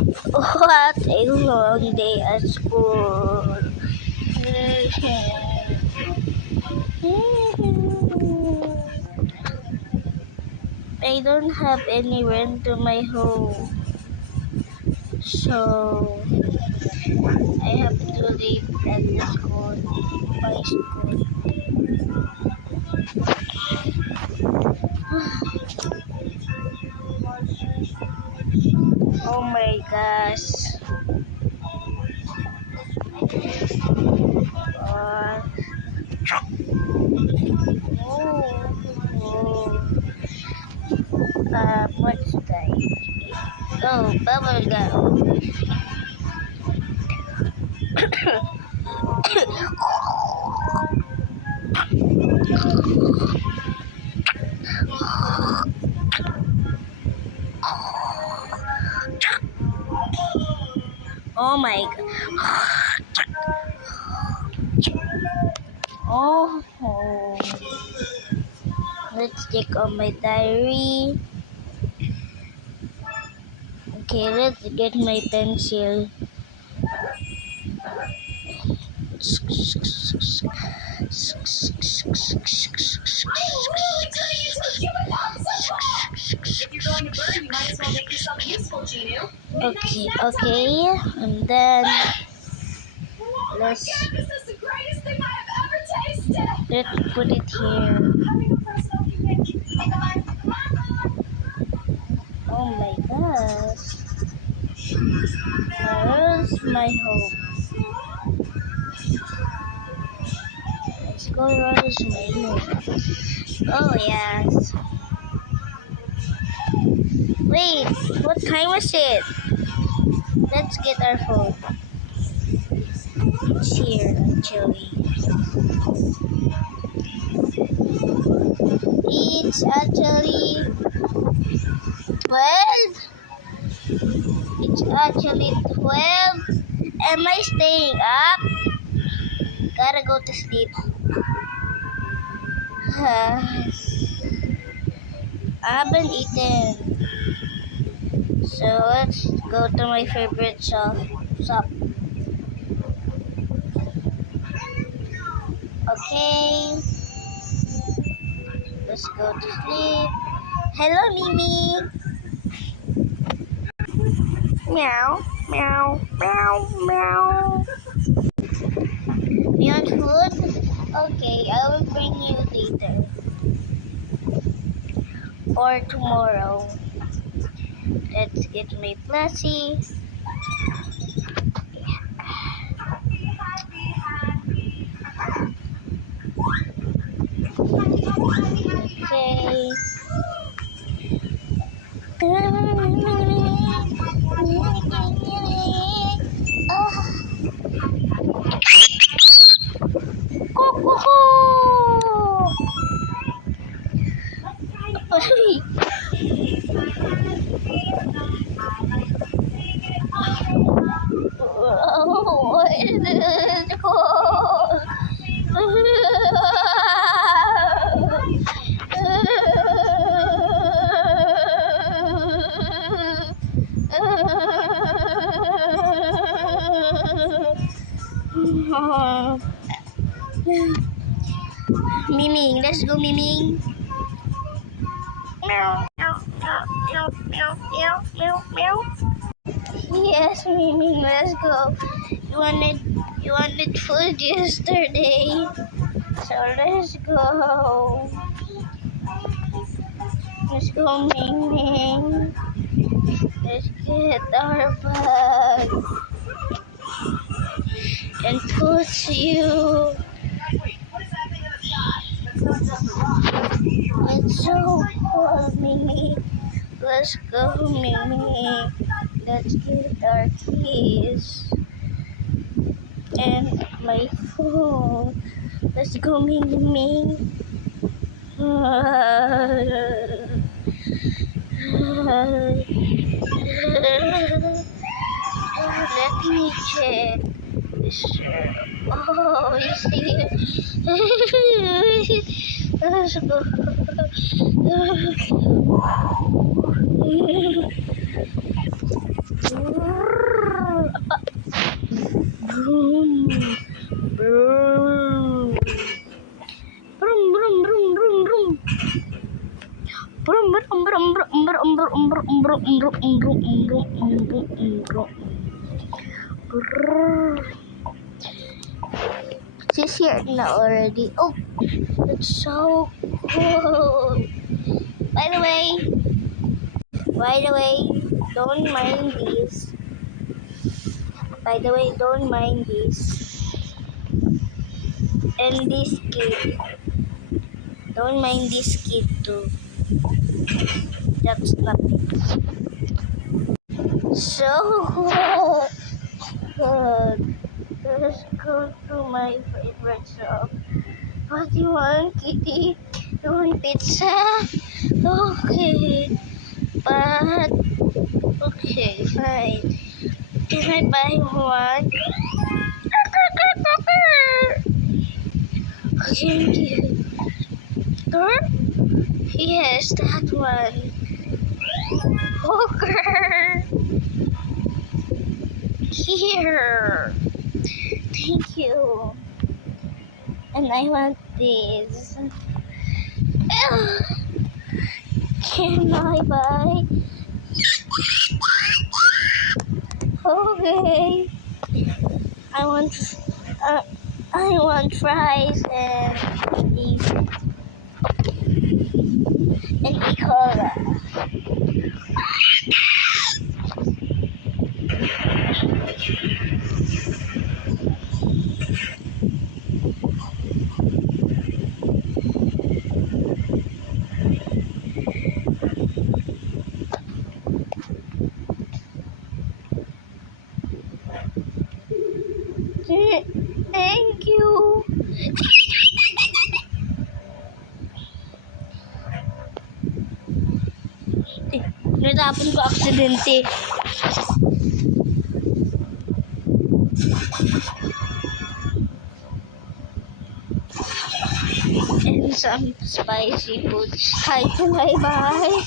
What a long day at school. I don't have any rent to my home, so I have to leave at the school, my school. Oh my gosh. Uh, what's that? Oh, bubble gum. Oh my god. Oh, let's check on my diary. Okay, let's get my pencil. Okay, and then let's put it here. Oh my gosh. Where's my home? Let's go where's my home. Oh yes. Wait, what time is it? Let's get our phone. It's here actually. It's actually 12. It's actually 12. Am I staying up? Gotta go to sleep. I haven't eaten. So let's go to my favorite shop. Okay. Let's go to sleep. Hello, Mimi. Meow, meow, meow, meow. You want food? Okay, I will bring you later. Or tomorrow. Let's get my plushie. Okay. Oh, it is cold. Miming, let's go, Miming. Meow, meow, meow, meow, meow, meow, meow. Yes, Miming, let's go. You wanted food yesterday, so let's go. Let's go, Miming. Let's get our bag and put you. It's so cold, Mimi. Let's go, Mimi. Let's get our keys and my phone. Let's go, Mimi. Let me check. Oh, you see. Let's go. Vroom, vroom. Vroom, vroom, vroom, vroom, vroom. Vroom, vroom, vroom, vroom, vroom, vroom, vroom, vroom, vroom, vroom, vroom. She's here now already. Oh, it's so cool. By the way, don't mind this. By the way, don't mind this. And this kid. Don't mind this kid too. That's nothing. So good. Let's go to my favorite shop. What do you want, Kitty? You want pizza? Okay. But okay, fine. Can I buy one? Thank you. Yes, that one. Poker. Here. Thank you. And I want this. Can I buy? Okay. I want. Uh, I want fries and cola. Thank you. Natapon ko aksidente. And some spicy food. Hi, can I buy?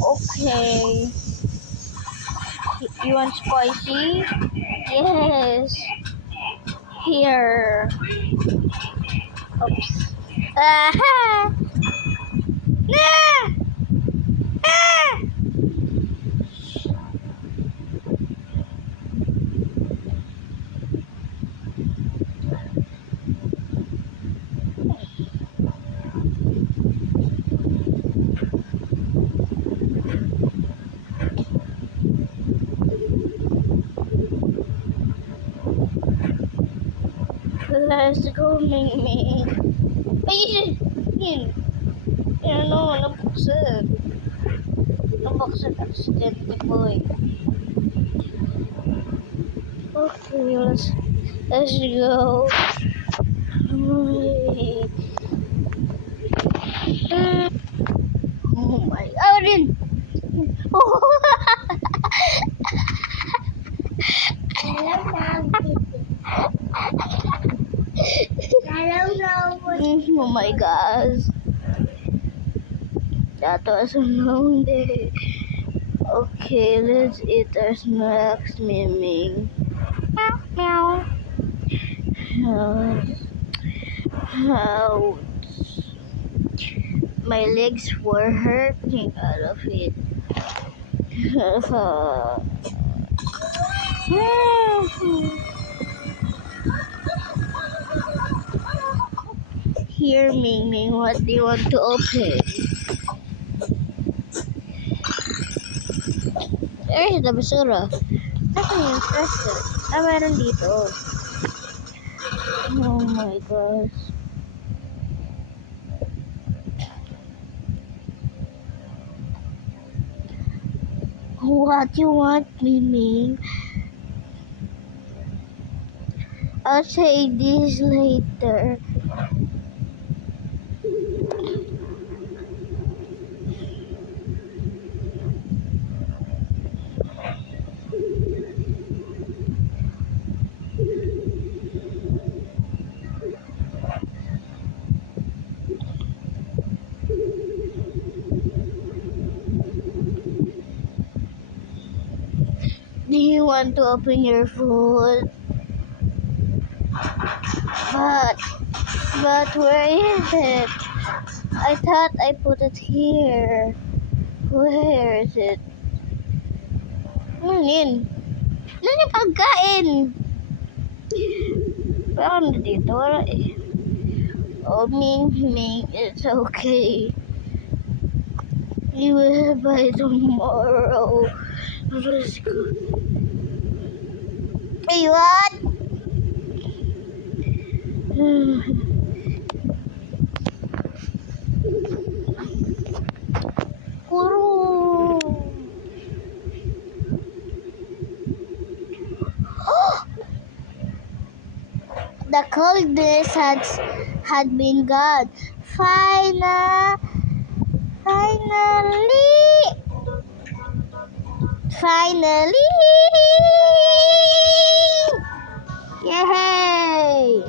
Okay. You want spicy? Yes. Here. Oops. Aha! Ah! Ah! Let's go, Ming. Ay, yun. Yan ano, nabuksan. Nabuksan aksidente po eh. Okay, let's go. Oh my God, din. Oh. Oh my gosh. That was a long day. Okay, let's eat our snacks, Miming. Meow, meow. How my legs were hurting out of it. Here, Ming Ming, what do you want to open? There's the basura. Saan yung trash? Meron dito. Oh my gosh. What you want, Ming Ming? I'll say this later. Do you want to open your food? But where is it? I thought I put it here. Where is it? Ano yun? Ano yung pagkain? Parang dito, wala eh. Oh, Ming, it's okay. You will buy tomorrow. Let's go. Hey, what? Puro. The coldness had been gone. Finally. Yay!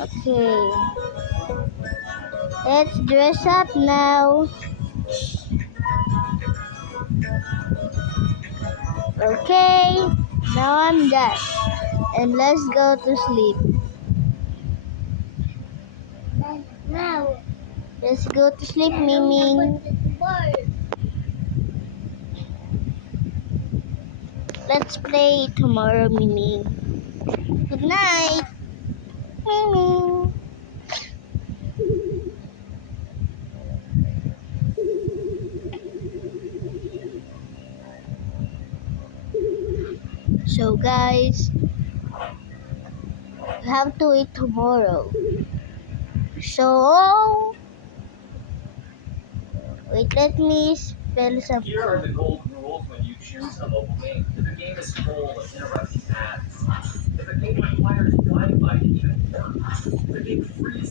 Okay. Let's dress up now. Okay, now I'm done. And let's go to sleep. Now, let's go to sleep, Miming. Let's play tomorrow, Miming. Good night, Miming. So guys, we have to wait tomorrow. So, wait, let me spell some. Here are the golden rules when you choose a mobile game. If a game is full of interrupting ads, if a game requires Wi-Fi to even work, if a game freezes